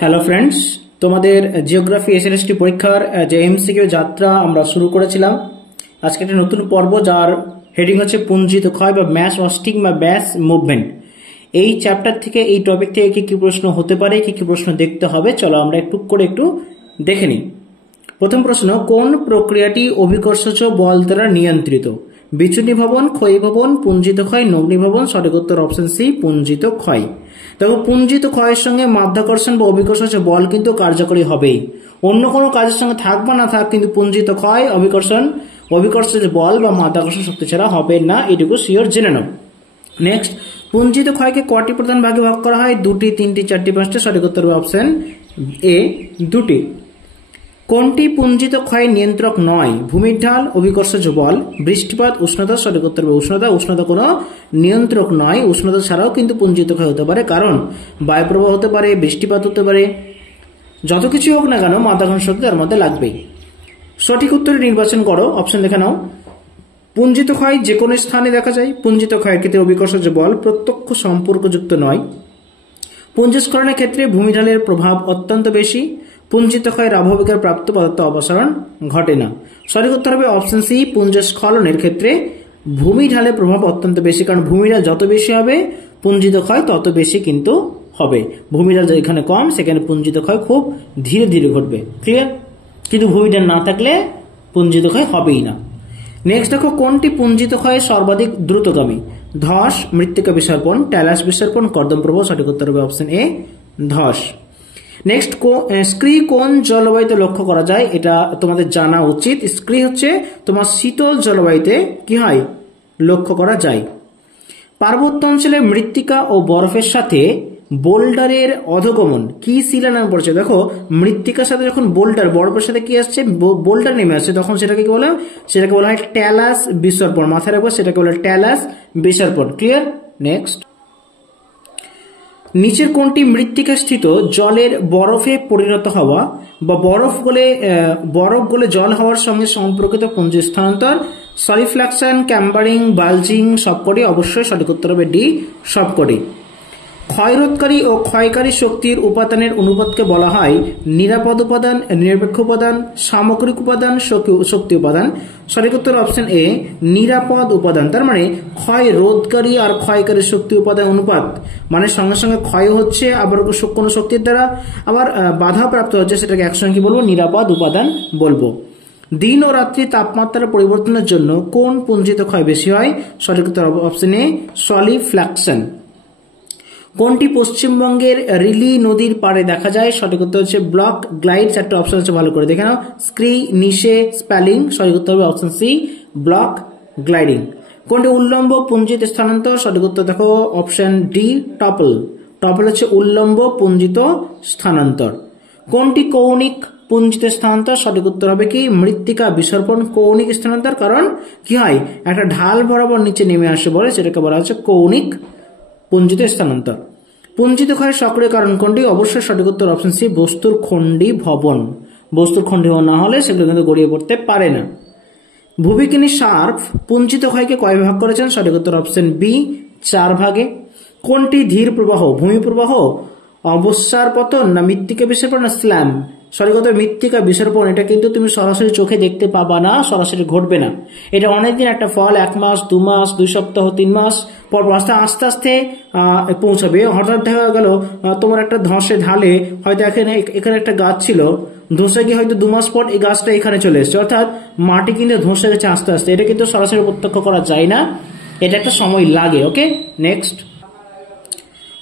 Hello friends, তোমাদের geography SLST পরীক্ষার যে এমসিকিউ যাত্রা আমরা শুরু করেছিলাম, আজকে একটা নতুন পর্ব যার হেডিং হচ্ছে পুঞ্জিত ক্ষয় বা ম্যাস ওয়াস্টিং বা ম্যাস মুভমেন্ট। এই চ্যাপ্টার থেকে, এই টপিক থেকে কি কি প্রশ্ন হতে পারে, কি কি প্রশ্ন দেখতে হবে, চলো আমরা একটু করে একটু দেখে নিই। প্রথম প্রশ্ন, কোন প্রক্রিয়াটি অভিকর্ষজ বল দ্বারা নিয়ন্ত্রিত? বিচূর্ণী ভবন, ক্ষয়ী ভবন, পুঞ্জিত ক্ষয়, নগ্নী ভবন। সঠিক উত্তর অপশন সি, পুঞ্জিত ক্ষয়। দেখো, পুঞ্জিত ক্ষয়ের সঙ্গে মাধ্যাকর্ষণ বা অভিকর্ষজ বল কিন্তু কার্যকরী হবেই। অন্য কোনো কাজের সঙ্গে থাক বা না থাক, কিন্তু পুঞ্জিত ক্ষয় অভিকর্ষজ বল বা মাধ্যাকর্ষণ শক্তি ছাড়া হবে না, এটুকু শিওর জেনে নাও। নেক্সট, পুঞ্জিত ক্ষয়কে কটি প্রধান ভাগে ভাগ করা হয়? 2টি, 3টি, 4টি, 5টি। সঠিক উত্তর অপশন এ, 2টি। কোনটি পুঞ্জিত ক্ষয়ের নিয়ন্ত্রক নয়? ভূমির ঢাল, অভিকর্ষজ বল, বৃষ্টিপাত, উষ্ণতা। সঠিক উত্তর উষ্ণতা কোনো নিয়ন্ত্রক নয়। উষ্ণতা ছাড়াও কিন্তু পুঞ্জিত ক্ষয় হতে পারে, কারণ বায়ুপ্রবাহ হতে পারে, বৃষ্টিপাত হতে পারে, যত কিছু হোক না কেন মাধ্যাকর্ষণ শক্তি তার মধ্যে লাগবেই। সঠিক উত্তর নির্বাচন করো, অপশন দেখে নাও। পুঞ্জিত ক্ষয় যে কোনো স্থানে দেখা যায়। পুঞ্জিত ক্ষয়ের ক্ষেত্রে অভিকর্ষজ বল প্রত্যক্ষ সম্পর্কযুক্ত নয়। পুঞ্জস্খলনের ক্ষেত্রে ভূমিঢালের প্রভাব অত্যন্ত বেশি। পুঞ্জিত ক্ষয়ের আবহবিকার প্রাপ্ত পদার্থ অপসারণ ঘটে না। সঠিক উত্তর হবে অপশন সি, পুঞ্জস্খলনের ক্ষেত্রে ভূমিঢালের প্রভাব অত্যন্ত বেশি, কারণ ভূমিঢাল যত বেশি হবে পুঞ্জিত ক্ষয় তত বেশি কিন্তু হবে। ভূমিঢাল যেখানে কম সেখানে পুঞ্জিত ক্ষয় খুব ধীরে ধীরে ঘটবে। ক্লিয়ার? কিন্তু ভূমিঢাল না থাকলে পুঞ্জিত ক্ষয় হবেই না। নেক্সট দেখো, কোনটি পুঞ্জিত ক্ষয়ে সর্বাধিক দ্রুতগামী? ধস, মৃত্তিকা বিসর্পণ, ট্যালাস বিসর্পণ, কর্দম প্রবাহ। সঠিক উত্তর হবে অপশন এ, ধস। নেক্সট, স্ক্রি কোন জলবায়ুতে লক্ষ্য করা যায়? এটা তোমাদের জানা উচিত। স্ক্রি হচ্ছে তোমার শীতল জলবায়ুতে কি হয়, লক্ষ্য করা যায়। পার্বত্য অঞ্চলে মৃত্তিকা ও বরফের সাথে বোল্ডারের অধগমন কি শিলা নামে পড়ছে? দেখো, মৃত্তিকার সাথে যখন বোল্ডার, বরফের সাথে কি আসছে, বোল্ডার নেমে আসছে, তখন সেটাকে কি বলে? সেটাকে বলা হয় ট্যালাস বিসর্পণ। মাথায় রাখবো, সেটাকে বলে ট্যালাস বিসর্পণ। ক্লিয়ার? নেক্সট, নিচের কোনটি মৃত্তিকা স্থিত জলের বরফে পরিণত হওয়া বা বরফ গলে জল হওয়ার সঙ্গে সম্পর্কিত পুঞ্জ স্থানান্তর? সলিফ্লাকশন, ক্যাম্বারিং, বালজিং। সবকটি অবশ্যই সঠিক উত্তর হবে ডি, সবকটি। ক্ষয়রোধকারী ও ক্ষয়কারী শক্তির উপাদানের অনুপাতকে বলা হয় নিরাপদ উপাদান, নিরপেক্ষ উপাদান, সামগ্রিক উপাদান, শক্তি উপাদান। সঠিক উত্তর অপশন এ, নিরাপদ উপাদান। তার মানে ক্ষয় রোধকারী আর ক্ষয়কারী শক্তি উপাদান অনুপাত, মানে সঙ্গে সঙ্গে ক্ষয় হচ্ছে আবার কোনো শক্তির দ্বারা আবার বাধা প্রাপ্ত হচ্ছে, সেটাকে একসঙ্গে কি বলবো? নিরাপদ উপাদান বলবো। দিন ও রাত্রি তাপমাত্রার পরিবর্তনের জন্য কোন পুঞ্জিত ক্ষয় বেশি হয়? সঠিক উত্তর অপশন এ, সলিফ্লাকশন। কোনটি পশ্চিমবঙ্গের রিলি নদীর পাড়ে দেখা যায়? সঠিক উত্তর হচ্ছে ব্লক গ্লাইড। 4টা অপশন হচ্ছে, ভালো করে দেখে নাও। স্ক্রি, নিশে, স্প্যালিং। সঠিক উত্তর হবে অপশন সি, ব্লক গ্লাইডিং। কোনটি উল্লম্ব পুঞ্জিত স্থানান্তর? সঠিক উত্তর দেখো অপশন ডি, টপল। টপল হচ্ছে উল্লম্ব পুঞ্জিত স্থানান্তর। কোনটি কৌণিক পুঞ্জিত স্থানান্তর? সঠিক উত্তর হবে কি মৃত্তিকা বিসর্পণ কৌণিক স্থানান্তর, কারণ কি হয়, একটা ঢাল বরাবর নিচে নেমে আসে বলে সেটাকে বলা হচ্ছে কৌণিক পুঞ্জিত স্থানান্তর। পুঞ্জিত ক্ষয়ের সক্রিয় কারণ কোনটি? অবশ্যই সঠিক উত্তর অপশন সি, বস্তুর খণ্ডী ভবন। বস্তুর খণ্ডী ভবন না হলে সেগুলো কিন্তু গড়িয়ে পড়তে পারে না। ভূবিজ্ঞানী শার্প পুঞ্জিত ক্ষয়কে কয় ভাগ করেছেন? সঠিক উত্তর অপশন বি, 4 ভাগে। কোনটি ধীর প্রবাহ? ভূমি প্রবাহ, অবস্যার পতন, না মৃত্তিকা বিসর্পণ, না স্ল্যাম? সঠিক উত্তর মৃত্তিকা বিসর্পণ। এটা কিন্তু তুমি সরাসরি চোখে দেখতে পাবা না, সরাসরি ঘটবে না। এটা অনেকদিন একটা ফল, 1 মাস, 2 মাস, 2 সপ্তাহ, 3 মাস পর আস্তে আস্তে পৌঁছাবে। হঠাৎ দেখা গেল তোমার একটা ধসে ঢালে, হয়তো এখানে একটা গাছ ছিল, ধসে গিয়ে হয়তো 2 মাস পর এই গাছটা এখানে চলে এসছে, অর্থাৎ মাটি কিন্তু ধসে গেছে আস্তে আস্তে। এটা কিন্তু সরাসরি প্রত্যক্ষ করা যায় না, এটা একটা সময় লাগে। ওকে, নেক্সট,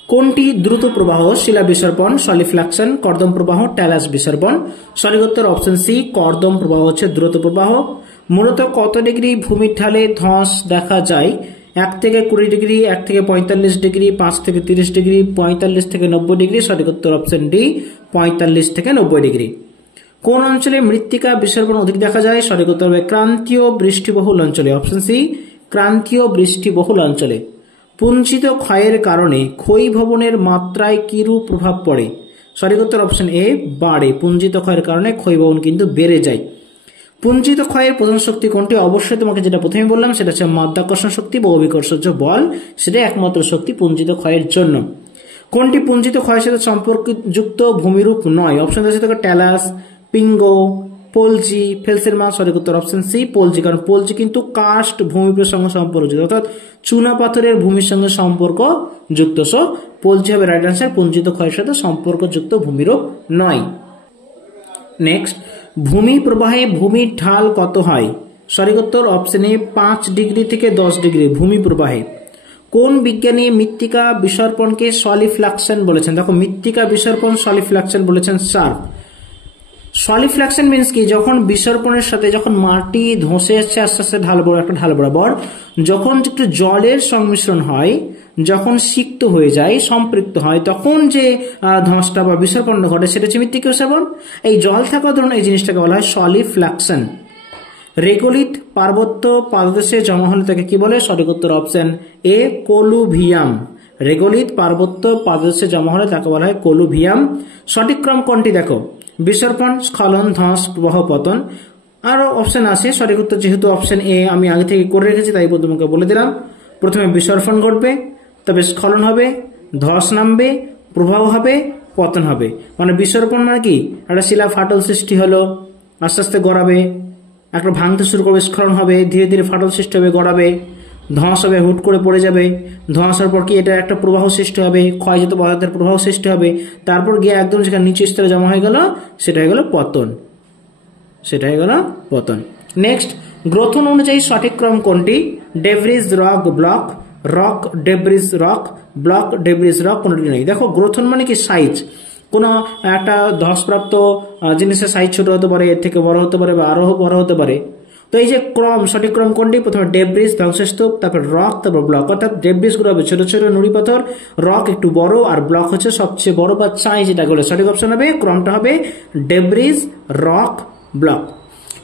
কোনটি দ্রুত প্রবাহ? শিলা বিসর্পণ, সলিফ্লাকশন, কর্দম প্রবাহ, ট্যালাস বিসর্পণ। সঠিক উত্তর অপশন সি, কর্দম প্রবাহ হচ্ছে দ্রুত প্রবাহ। মূলত কত ডিগ্রি ভূমির ঢালে ধস দেখা যায়? 1 থেকে 20 ডিগ্রি, 1 থেকে 45 ডিগ্রি, 5 থেকে 30 ডিগ্রি, 45 থেকে 90 ডিগ্রি। সঠিক উত্তর অপশন ডি, 45 থেকে 90 ডিগ্রি। কোন অঞ্চলে মৃত্তিকা বিসর্পণ অধিক দেখা যায়? সঠিক উত্তর হবে ক্রান্তীয় বৃষ্টিবহুল অঞ্চলে। অপশন সি, ক্রান্তীয় বৃষ্টিবহুল অঞ্চলে। পুঞ্জিত ক্ষয়ের কারণে ক্ষয়ী ভবনের মাত্রায় কিরূপ প্রভাব পড়ে? সঠিক উত্তর অপশন এ, বাড়ে। পুঞ্জিত ক্ষয়ের কারণে ক্ষয়ী ভবন কিন্তু বেড়ে যায়। পুঞ্জিত ক্ষয়ের প্রধান শক্তি কোনটি? অবশ্যই তোমাকে যেটা প্রথমে বললাম সেটা হচ্ছে মাধ্যাকর্ষণ শক্তি বা অভিকর্ষজ বল, সেটা একমাত্র শক্তি পুঞ্জিত ক্ষয়ের জন্য। কোনটি পুঞ্জিত ক্ষয়ের সাথে সম্পর্কযুক্ত ভূমিরূপ নয়? অপশন আছে দেখো ট্যালাস, পিঙ্গো, পোলজি, ফেলসেরমাস। সঠিক উত্তর অপশন সি পোলজি, কারণ পোলজি কিন্তু কাস্ট ভূমিরূপের সঙ্গে সম্পর্কযুক্ত, অর্থাৎ চুনা পাথরের ভূমির সঙ্গে সম্পর্ক যুক্ত। সো পোলজি হবে রাইট আনসার, পুঞ্জিত ক্ষয়ের সাথে সম্পর্কযুক্ত ভূমিরূপ নয়। নেক্সট, ভূমি প্রবাহে ভূমির ঢাল কত হয়? সঠিক উত্তর অপশন এ 5 ডিগ্রি থেকে 10 ডিগ্রি ভূমি প্রবাহে। কোন বিজ্ঞানী মৃত্তিকা বিসর্পণকে সলিফ্লাকশন বলেছেন? দেখো মৃত্তিকা বিসর্পণ সলিফ্লাকশন বলেছেন শার্প। সলিফ্লাকশন মিন্স কি, যখন বিসর্পণের সাথে যখন মাটি ধসে যাচ্ছে আস্তে আস্তে ঢাল বরাবর, যখন একটু জলের সংমিশ্রণ হয়, যখন সিক্ত হয়ে যায়, সম্পৃক্ত হয়, তখন যে ধসটা বা বিসর্পণটা ঘটে সেটা হচ্ছে মৃত্তিকা বিসর্পণ। এই জল থাকা ধরুন এই জিনিসটাকে বলা হয় সলিফ্লাকশন। রেগোলিথ পার্বত্য পাদদেশে জমা হলে তাকে কি বলে? সঠিক উত্তর অপশন এ কলুভিয়াম। রেগোলিথ পার্বত্য পাদদেশে জমা হলে তাকে বলা হয় কলুভিয়াম। সঠিক ক্রম কোনটি? দেখো বিসর্পণ, স্খলন, ধস, প্রবাহ, পতন। আরো অপশন আছে, সঠিক উত্তর যেহেতু অপশন এ আমি আগে থেকে করে রেখেছি তাই তোমাকে বলে দিলাম। প্রথমে বিসর্পণ ঘটবে, তবে স্খলন হবে, ধস নামবে, প্রবাহ হবে, পতন হবে। মানে বিসর্পণ মানে কি, একটা শিলা ফাটল সৃষ্টি হলো, আস্তে আস্তে গড়াবে, একটা ভাঙতে শুরু করবে, স্খলন হবে, ধীরে ধীরে ফাটল সৃষ্টি হবে, গড়াবে, ধস হবে, হুট করে পড়ে যাবে, ধস হওয়ার পর কি এটা একটা প্রবাহ সৃষ্টি হবে, ক্ষয়জাত পদার্থের প্রবাহ সৃষ্টি হবে, তারপর গিয়ে একদম যেখানে নিচু স্তরে জমা হয়ে গেল সেটা হয়ে গেল পতন। নেক্সট, গ্রথন অনুযায়ী সঠিক ক্রম কোনটি? Debris, rock, block, rock, debris, rock, block, debris, rock, কোনটি নেই। দেখো গ্রথন মানে কি সাইজ, কোন একটা ধসপ্রাপ্ত জিনিসের সাইজ ছোট হতে পারে, এর থেকে বড় হতে পারে বা আরো বড় হতে পারে। তো এই যে ক্রম, সঠিক ক্রম কোনটি? প্রথমে ডেব্রিজ ধ্বংসস্তূপ, তারপর রক, তারপর ব্লক। অর্থাৎ ডেব্রিজ গুলো হবে ছোট ছোট নুড়ি পাথর, রক একটু বড়, আর ব্লক হচ্ছে সবচেয়ে বড় বা চাই যেটা বলে। সঠিক অপশন হবে, ক্রমটা হবে ডেব্রিজ, রক, ব্লক।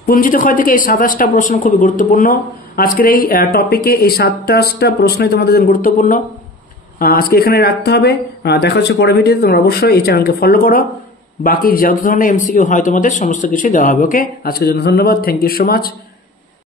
পুঞ্জিত ক্ষয় থেকে এই 27টা প্রশ্ন খুবই গুরুত্বপূর্ণ। আজকের এই টপিকে এই 27টা প্রশ্নই তোমাদের জন্য গুরুত্বপূর্ণ। আজকে এখানে রাখতে হবে। দেখা হচ্ছে পরের ভিডিওতে। তোমরা অবশ্যই এই চ্যানেলকে ফলো করো। বাকি যত ধরনের এমসিকিউ হয় তোমাদের সমস্ত কিছু দেওয়া হবে। ওকে, আজকের জন্য ধন্যবাদ। Thank you so much.